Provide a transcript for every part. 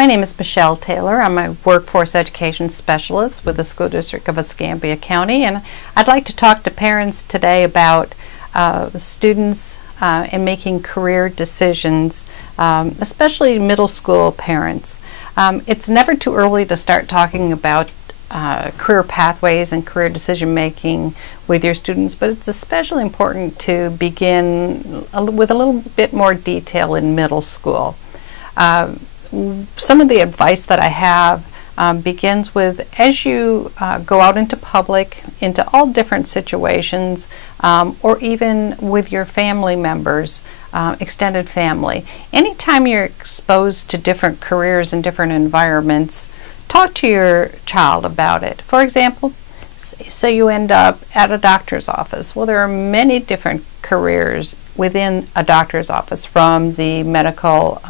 My name is Michelle Taylor. I'm a workforce education specialist with the School District of Escambia County, and I'd like to talk to parents today about students and making career decisions, especially middle school parents. It's never too early to start talking about career pathways and career decision making with your students, but it's especially important to begin with a little bit more detail in middle school. Some of the advice that I have begins with, as you go out into public, into all different situations, or even with your family members, extended family. Anytime you're exposed to different careers and different environments, talk to your child about it. For example, say you end up at a doctor's office. Well, there are many different careers within a doctor's office, from the medical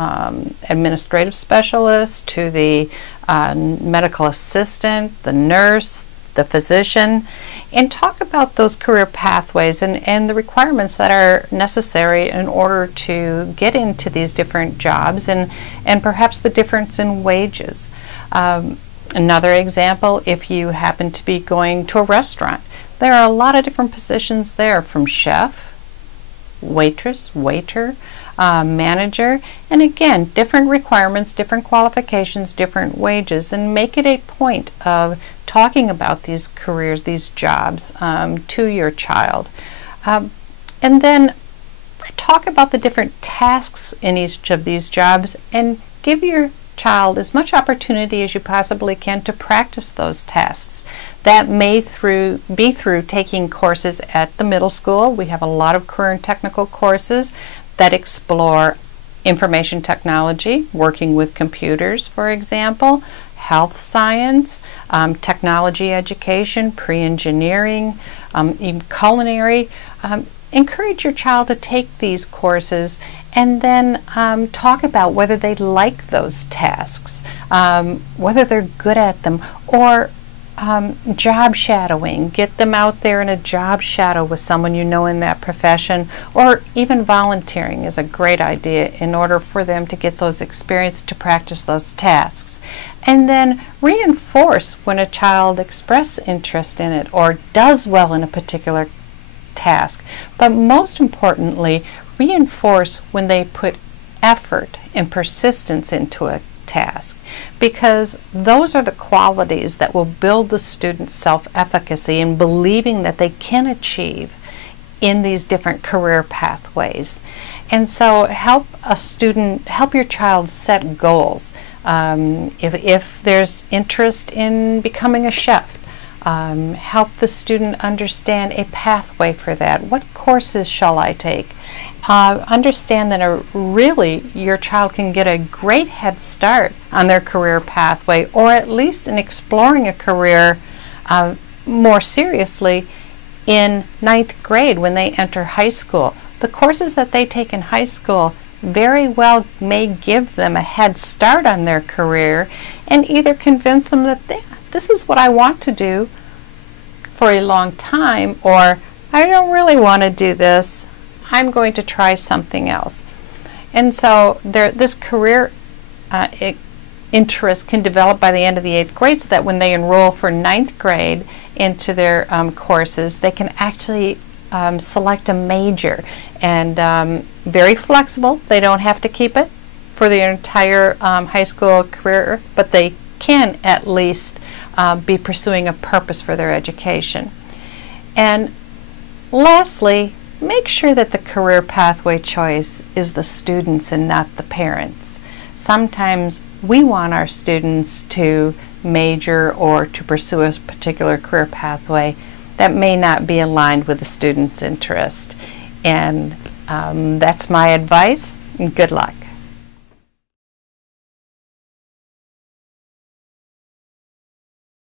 administrative specialist to the medical assistant, the nurse, the physician, and talk about those career pathways and the requirements that are necessary in order to get into these different jobs, and perhaps the difference in wages. Another example, if you happen to be going to a restaurant, there are a lot of different positions there, from chef, waitress, waiter, manager, and again, different requirements, different qualifications, different wages, and make it a point of talking about these careers, these jobs to your child. And then talk about the different tasks in each of these jobs and give your child as much opportunity as you possibly can to practice those tasks. That may be through taking courses at the middle school. We have a lot of career and technical courses that explore information technology, working with computers, for example, health science, technology education, pre-engineering, even culinary. Encourage your child to take these courses and then talk about whether they like those tasks, whether they're good at them, or job shadowing. Get them out there in a job shadow with someone you know in that profession, or even volunteering is a great idea in order for them to get those experiences to practice those tasks. And then reinforce when a child expresses interest in it or does well in a particular task. But most importantly, reinforce when they put effort and persistence into a task, because those are the qualities that will build the student's self-efficacy and believing that they can achieve in these different career pathways. And so help your child set goals. If there's interest in becoming a chef, help the student understand a pathway for that. What courses shall I take? Understand that really your child can get a great head start on their career pathway, or at least in exploring a career more seriously in 9th grade when they enter high school. The courses that they take in high school very well may give them a head start on their career and either convince them that this is what I want to do for a long time, or I don't really want to do this, I'm going to try something else. And so this career interest can develop by the end of the 8th grade, so that when they enroll for 9th grade into their courses, they can actually select a major, and very flexible. They don't have to keep it for their entire high school career, but they can at least be pursuing a purpose for their education. And lastly, make sure that the career pathway choice is the students and not the parents. Sometimes we want our students to major or to pursue a particular career pathway that may not be aligned with the student's interest. And that's my advice, and good luck.